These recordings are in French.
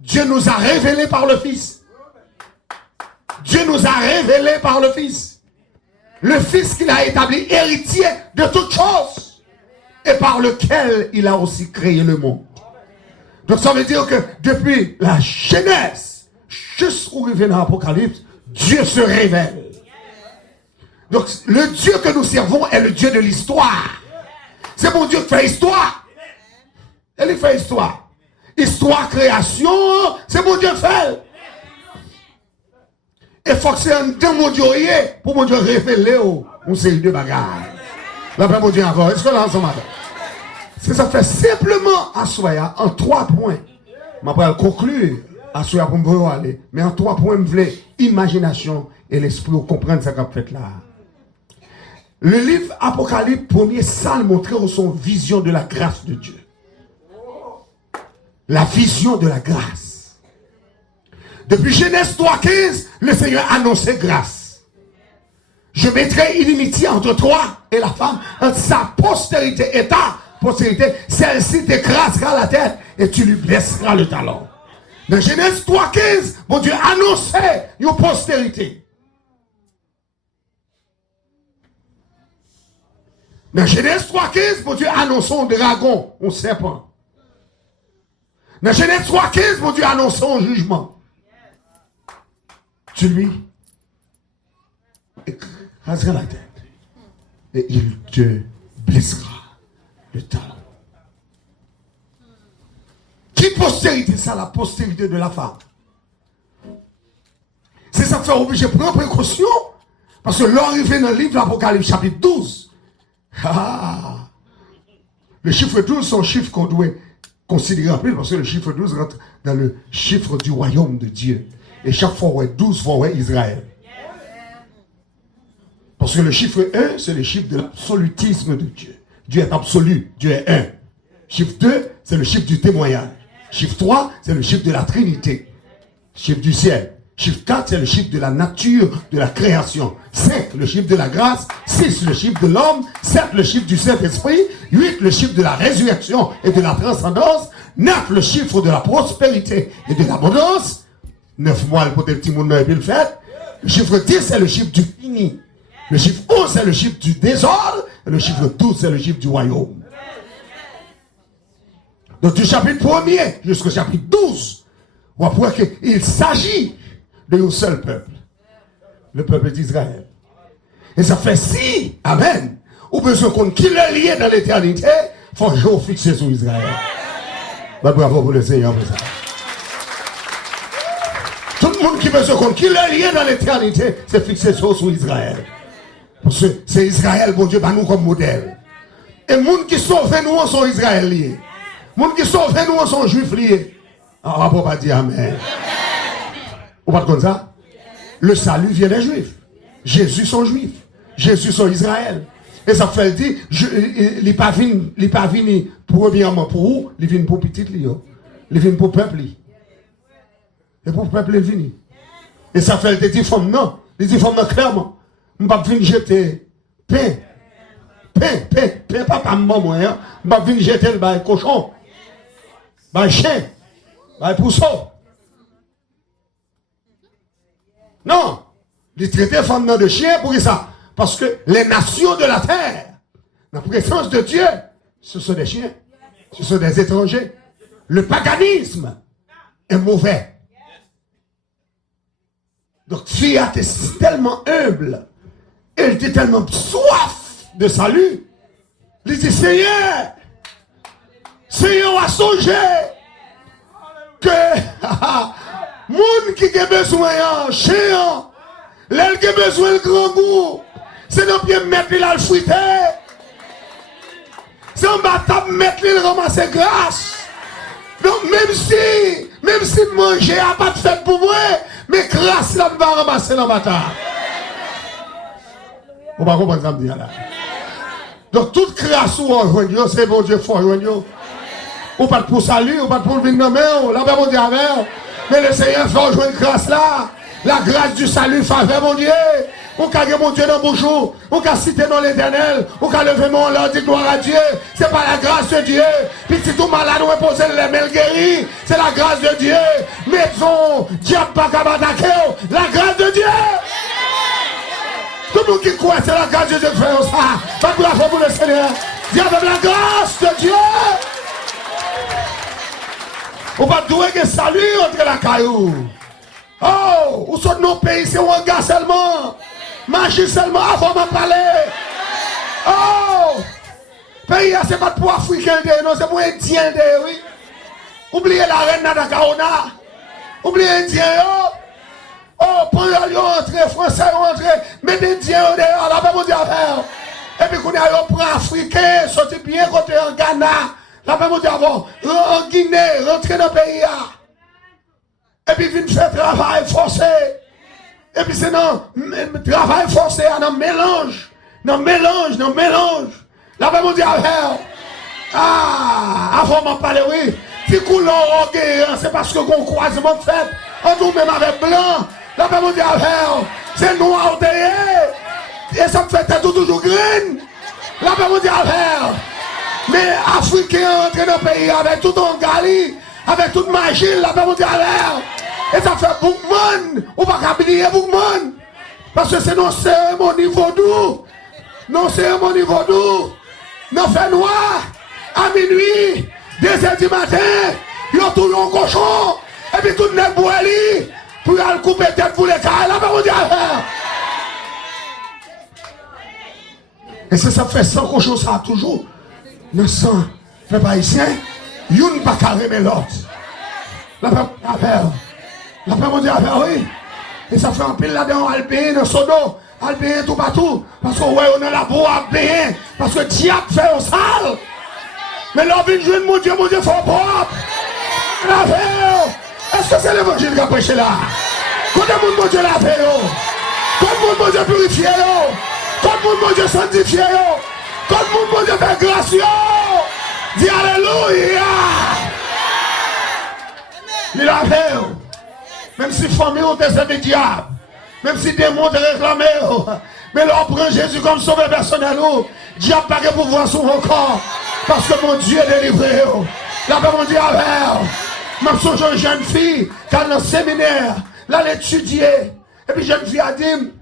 Dieu nous a révélé par le Fils. Dieu nous a révélé par le Fils. Le Fils qu'il a établi héritier de toutes choses et par lequel il a aussi créé le monde. Donc ça veut dire que depuis la Genèse jusqu'au arrivé dans l'Apocalypse, Dieu se révèle. Donc le Dieu que nous servons est le Dieu de l'histoire. C'est mon Dieu qui fait histoire. Il fait histoire. Histoire, création, c'est mon Dieu qui fait. Et il faut que c'est un temps mon Dieu pour mon Dieu révéler une série de bagages. Là, mon Dieu encore. Est-ce que là, ensemble? C'est ça fait simplement assoya en 3 points. Je vais conclure assoya pour me aller. Mais en 3 points, je voulais imagination et l'esprit pour comprendre ce qu'on a fait là. Le livre Apocalypse, premier salle montrait son vision de la grâce de Dieu. La vision de la grâce. Depuis Genèse 3,15, le Seigneur annonçait grâce. Je mettrai inimitié entre toi et la femme, entre sa postérité et ta postérité. Celle-ci t'écrasera la tête et tu lui blesseras le talon. Dans Genèse 3,15, mon Dieu annonçait une postérité. Dans Genèse 3,15, mon Dieu annonçait un dragon, un serpent. Dans Genèse 3,15, mon Dieu annonçait un jugement. Tu lui écraseras la tête et il te blessera le talon. Qui postérité ça? La postérité de la femme. C'est ça qui fait obligé de prendre précaution parce que l'arrivée dans le livre d'Apocalypse chapitre 12. Le chiffre 12, c'est un chiffre qu'on doit considérer parce que le chiffre 12 rentre dans le chiffre du royaume de Dieu. Et chaque fois, ouais, 12 fois, ouais, Israël. Parce que le chiffre 1, c'est le chiffre de l'absolutisme de Dieu. Dieu est absolu, Dieu est un. Chiffre 2, c'est le chiffre du témoignage. Chiffre 3, c'est le chiffre de la Trinité. Chiffre du ciel. Chiffre 4, c'est le chiffre de la nature, de la création. 5, le chiffre de la grâce. 6, le chiffre de l'homme. 7, le chiffre du Saint-Esprit. 8, le chiffre de la résurrection et de la transcendance. 9, le chiffre de la prospérité et de l'abondance. 9 mois pour des petits monde et puis le fait. Le chiffre 10, c'est le chiffre du fini. Le chiffre 11, c'est le chiffre du désordre. Et le chiffre 12, c'est le chiffre du royaume. Donc du chapitre 1er jusqu'au chapitre 12, on va voir qu'il s'agit d'un seul peuple. Le peuple d'Israël. Et ça fait si, amen, ou besoin qu'on qui le lié dans l'éternité, il faut toujours fixer sur Israël. Ben, bravo pour le Seigneur pour ça. Tout le monde qui veut se compte qui le lié dans l'éternité, c'est fixé sur Israël. Parce que c'est Israël, bon Dieu, bah nous comme modèle. Et les gens qui sauvent nous sont Israël liés. Les gens qui sauvent nous sont juifs liés. On ne peut pas dire amen. Vous pas comme ça? Le salut vient des juifs. Jésus sont juifs. Jésus sont Israël. Et ça fait dire, il n'est pas venu premièrement pour vous, il vient pour petit Lio. Il vient pour le peuple. Et pour le peuple, il vient. Et ça fait dire, femme non. Il dit, femme non, clairement. Je ne vais pas venir jeter pain, pas maman, hein. Je ne vais pas venir jeter le cochon, le chien, le pousseau. Non, il traite les femmes de chien pour ça. Parce que les nations de la terre, la présence de Dieu, ce sont des chiens, ce sont des étrangers. Le paganisme est mauvais. Donc, Fiat est tellement humble. Elle était tellement soif de salut. Il dit, Seigneur, a songé que moun qui a besoin de chien, l'elle qui a besoin de grand goût, c'est dans pied mettre il a le fruité. C'est en bas table mettre il ramasser grâce. Donc même si manger n'a pas de fait pour moi, mais grâce là va ramasser dans ma table. On va comprendre ça me dire là. Donc toute création c'est bon Dieu fort ou pas pour salut, ou pas pour venir dans main, là mon Dieu avec. Mais le Seigneur fait jouer une grâce là. La grâce du salut faveur mon Dieu. Ou qu'à mon Dieu dans le bouche, ou qu'à citer dans l'éternel, ou qu'à lever mon là, dit gloire à Dieu. C'est pas la grâce de Dieu. Puis si tout malade, on poser les mains guéris, c'est la grâce de Dieu. Maison, diable pas qu'à m'attaquer, la grâce de Dieu. Tout le monde qui croit, c'est la grâce de Dieu qui fait ça. Pas bravo pour le Seigneur. Dis avec la grâce de Dieu. On va douer que salut entre la caillou. Oh, où sont nos pays, c'est un gars seulement. Marcher seulement avant de parler. Oh, pays, c'est pas pour Africain, non, c'est pour Indien, oui. Oubliez la reine Nadakaona. Oubliez Indien, oh, pour y entrer, Français entrer, mettez Indien dehors, la paix mondiale. Et puis, quand on prend Africain, sortez bien côté en Ghana, la paix mondiale, en Guinée, rentrer dans le pays. Et puis, vient faire travail forcé. Et puis, c'est non, travail forcé, non mélange. Non mélange. La paix mondiale, avant de parler, oui. Si couleur c'est parce que qu'on croisement fait, on nous même avec blanc. La paix mondiale, c'est noir derrière. Et ça me fait toujours green. La paix mondiale, mais Africains rentrent dans le pays avec tout en Gali, avec toute magie, la paix mondiale. Et ça fait beaucoup de monde. On va pas oublier beaucoup de monde. Parce que c'est nos cérémonies vaudou. Nos cérémonies vaudou. Nos fait noir. À minuit. 2h du matin. Ils ont tout un cochon. Et puis tout le monde boit li. Pour aller couper tête pour les cas. La paix mondiale. Et c'est ça fait 100 cochons ça toujours. 900. Fait pas ici. Y'une pas carré mais l'autre. La paix mondiale. La paix mondiale, oui. Et ça fait un pile là-dedans, Albéen, dans son dos, Albéen tout partout. Parce que ouais, on est là pour Albéen. Parce que diable fait un sale. Mais là, on vient jouer mon Dieu faut propre. La paix. Est-ce que c'est l'évangile qui a prêché là? Quand le monde, mon Dieu, la paix. Quand le monde, mon Dieu, purifié. Quand le monde, mon Dieu, sanctifié. Quand le monde, mon Dieu, fait grâce. Dis Alléluia. Il a paix. Même si famille ont des diable, même si démons te réclament, mais là on prend Jésus comme sauveur personnel, diable pas de pouvoir sur mon corps, parce que mon Dieu est délivré. Là mon Dieu m'a songe une jeune fille qui a dans le séminaire, là l'étudier, et puis jeune fille a dit,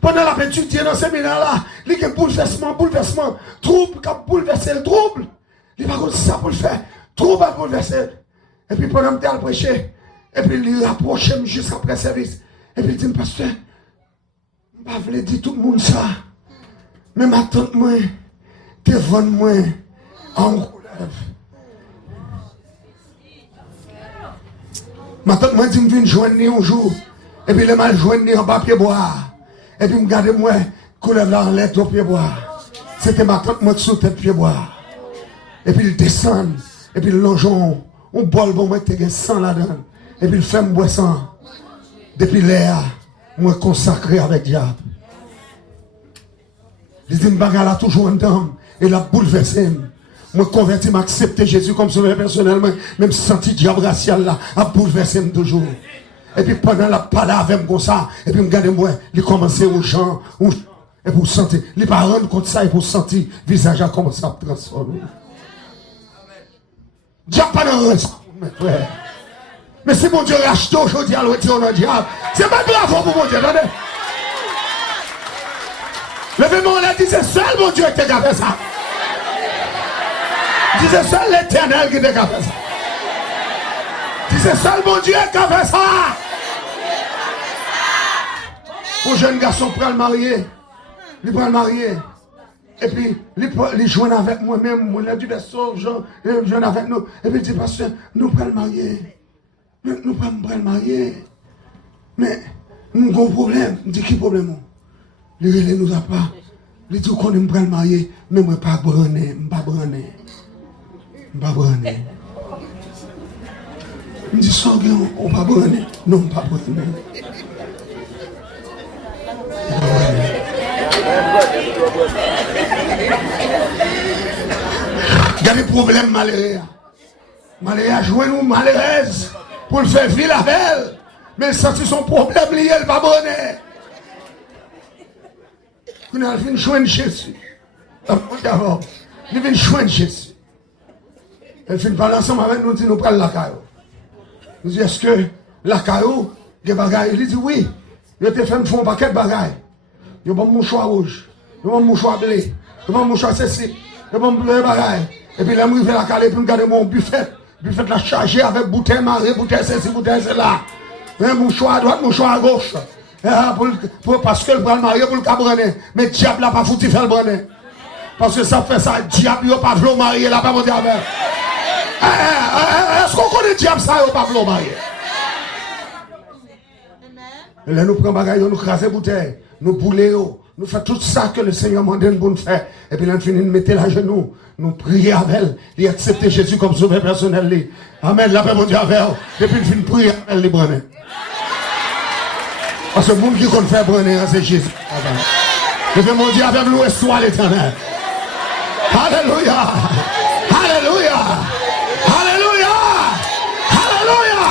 pendant la étudier dans le séminaire là, il y a un bouleversement, trouble, qui a bouleversé le trouble, il va comme ça pour le faire, trouble à bouleverser, et puis pendant que tu as prêché, et puis il rapproche juste après le service. Et puis il dit, pasteur, je ne vais pas dire tout le monde ça. Mais ma tante, moi, devant moi, en couleur. Ma tante, moi, dit, je viens joindre un jour. Et puis il m'a joindre en papier bois. Et puis je regarde moi, couleur là en lettre au pied bois. C'était ma tante, moi, sous tête pied bois. Et puis il descend. Et puis le longeon, on bol, bon, moi, tu as 100 là-dedans. Et puis il fait me boisson. Depuis l'air, moi consacré avec diable. Il dit, je là toujours un dame. Et la bouleversé. Moi converti, m'accepter Jésus comme sauveur personnellement. Même senti diable racial là, a bouleversé toujours. Et puis pendant la parole avec moi comme ça, et puis me regarde moi, il commençait aux gens, et pour sentir. Il pas rendre compte ça, et pour sentir, le visage a commencé à transformer. Diable pas dans le reste, mes frères. Mais si mon Dieu rachète aujourd'hui à l'autre dans le diable, c'est pas bravo pour mon Dieu, attendez. Levez-moi, on a dit, c'est seul mon Dieu qui a fait ça. Dis, c'est seul l'Éternel qui a fait ça. Dis, c'est seul mon Dieu qui a fait ça. Pour jeune garçon prend le marier, il prend le marier. Et puis, il joue avec moi-même, il a dit, il joue avec nous. Et puis il dit, pasteur, nous prenons le marier. Nous ne pouvons pas le marier. Mais nous avons un problème. Je dis, qui problème? Il ne nous a pas. Il dit, qu'on ne peut pas le marier. Mais moi, pas branner. Je ne pas branner. Je ne pas branner. Il dit, sans bien, on ne pas branner. Non, pas branner. Il y a des problèmes malheureux. Malheureux, jouez-nous malheureuse. Pour le faire vivre la belle. Mais il sentit son problème lié, il va bonner. Qu'on a vu joindre Jésus. D'abord, il vient joindre Jésus. Elle fait parler ensemble avec nous, dit nous prenons la caillou. Nous dit, est-ce que la caillou, il y a des bagailles? Il dit oui. Il te fait un paquet de bagailles. Il y a un mouchoir rouge, il y a un mouchoir blé, il y a un mouchoir ceci, il y a un bagaille. Et puis là, je vais la caler pour me garder mon buffet. Buffet la chargé avec bouteille marée, bouteille ceci, bouteille cela. Un mouchoir à droite, mouchoir à gauche. Parce que le bras marié pour le cabrener. Mais le diable n'a pas foutu faire le brener. Parce que ça fait ça, le diable n'a pas voulu marier, là, pas mon diable. Est-ce qu'on connaît le diable, ça, il n'a pas voulu marier? Et là, nous prenons bagaille, nous crasons bouteille, nous boulons, nous faisons tout ça que le Seigneur m'a demandé de faire. Et puis là, nous finissons de mettre la genou, nous prions avec elle, et accepter Jésus comme sauveur personnel. Amen, la paix mon Dieu avec elle. Et puis nous finissons de prier avec elle, les brûler. Parce que le monde qui compte faire brûler, c'est Jésus. Et puis mon Dieu avec nous, et soit l'éternel. Alléluia! Alléluia! Alléluia! Alléluia!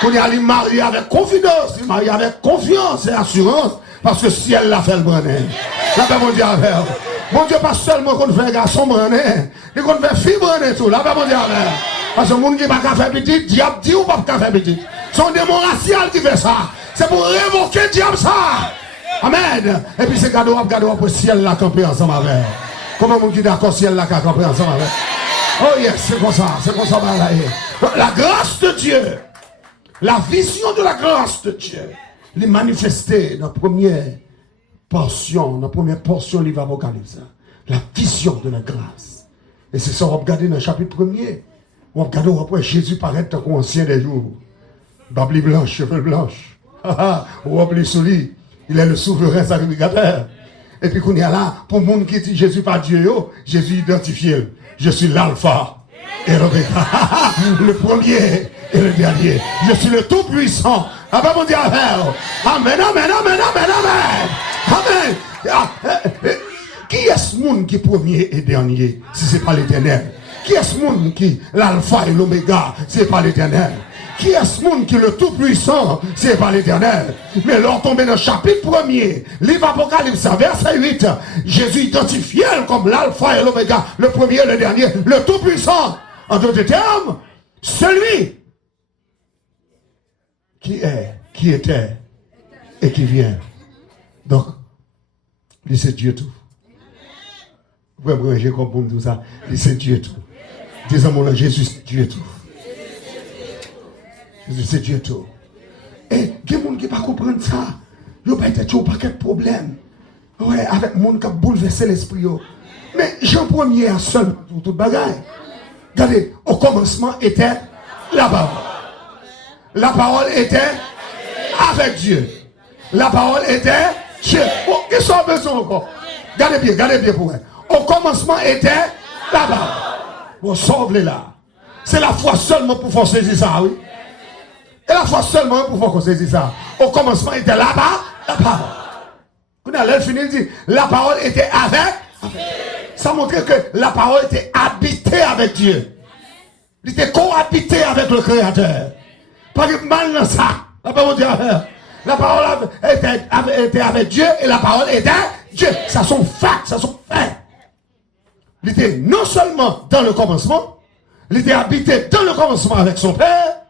Qu'on y a marié avec confidence, il marié avec confiance et assurance, parce que si elle l'a fait le brené. La paix mon Dieu avec. Mon Dieu, pas seulement qu'on fait garçon brené, mais qu'on fait fille brené tout. La paix mon Dieu avec. Parce que le monde qui n'a pas faire petit, diable dit ou pas faire petit. Son démon racial qui fait ça. C'est pour révoquer le diable ça. Amen. Et puis c'est cadeau pour si elle l'a campé ensemble avec. Comment on dit d'accord si elle l'a campé ensemble avec? Oh yes, c'est comme ça la grâce de Dieu. La vision de la grâce de Dieu, les manifester dans la première portion du livre Apocalypse. La vision de la grâce. Et c'est ça, on va regarder dans le chapitre 1er. On va regarder après Jésus paraître comme ancien des jours. Babli blanche, cheveux blanches. On va oublier sous lui. Il est le souverain sacrificateur. Et puis qu'on y a là, pour le monde qui dit Jésus pas Dieu, Jésus identifié. Je suis l'alpha et l'oméga. Le premier et le dernier. Je suis le tout-puissant. Amen, mon Dieu. Amen, amen, amen, amen, amen. Amen. Qui est ce monde qui est premier et dernier, si ce n'est pas l'Éternel? Qui est ce monde qui l'alpha et l'oméga, si ce n'est pas l'Éternel? Qui est ce monde qui est le tout-puissant, si ce n'est pas l'Éternel? Mais lors tomber dans le chapitre 1er, livre Apocalypse, verset 8, Jésus identifié comme l'alpha et l'oméga, le premier et le dernier, le tout-puissant. En d'autres termes, celui qui est, qui était et qui vient. Donc, lui c'est Dieu tout. Vous pouvez j'ai compris tout ça. Lui c'est Dieu tout. Disons-moi Jésus c'est Dieu tout. Jésus c'est Dieu tout. Et il y a des gens qui ne comprennent pas ça. Il n'y a peut-être pas de problème. Ouais, avec les gens qui ont bouleversé l'esprit. Mais Jean 1er a seul pour toute bagaille. Regardez, au commencement était la parole. La parole était avec Dieu. La parole était Dieu. Oh, ils sont besoin encore. Regardez bien pour elle. Au commencement était la parole. Bon, sauve-les là. C'est la foi seulement pour faire saisir ça, oui. Et la foi seulement pour faire saisir ça. Au commencement était là-bas, la parole. Quand elle a fini, il dit, la parole était avec. Ça montrait que la parole était habitée avec Dieu. Il était cohabité avec le Créateur. Pas de mal dans ça. La parole était avec Dieu et la parole était Dieu. Ça sont faits, ça sont faits. Il était non seulement dans le commencement, il était habité dans le commencement avec son Père.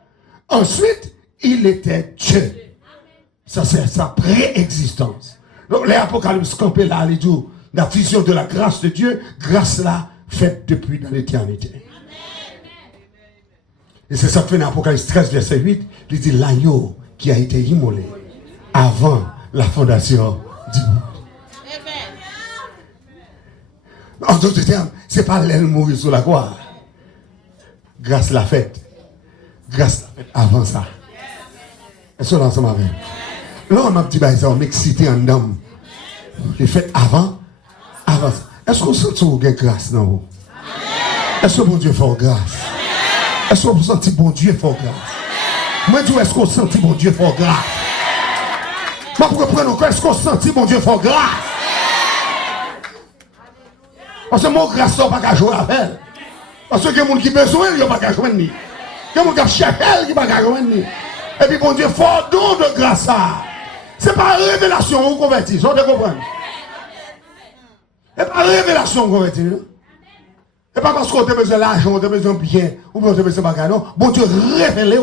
Ensuite, il était Dieu. Ça, c'est sa préexistence. Donc, l'Apocalypse campé là, il dit, la vision de la grâce de Dieu, grâce là, faite depuis dans l'éternité. Et c'est ça que fait dans l'Apocalypse 13, verset 8, il dit l'agneau qui a été immolé avant la fondation du monde. En d'autres termes, ce n'est pas l'aile mourir sur la croix. Grâce la fête. Grâce la fête avant ça. Est-ce qu'on est ensemble avec? Là, on m'a dit, ça, on m'excite en dame. Les fêtes avant ça. Est-ce qu'on sent que vous grâce dans vous? Est-ce que bon Dieu fait grâce? Est-ce que vous sentez bon Dieu fait grâce? Moi, je dis, est-ce qu'on sent bon Dieu fait grâce? Moi, pour reprendre encore, est-ce qu'on sent bon Dieu fait grâce? Parce que mon grâce, on ne peut pas jouer avec elle. Parce que les gens qui ont besoin, ils ne peuvent pas jouer avec elle. Les gens qui cherchent elle, ils ne peuvent pas jouer avec elle. Et puis, bon Dieu, fort don de grâce. Ce n'est pas une révélation, vous convertissez, vous comprenez? Et pas révélation qu'on va dire. Et pas parce qu'on a besoin d'argent, on a besoin de bien, ou bien on a besoin de bagarre, non. Bon Dieu révèle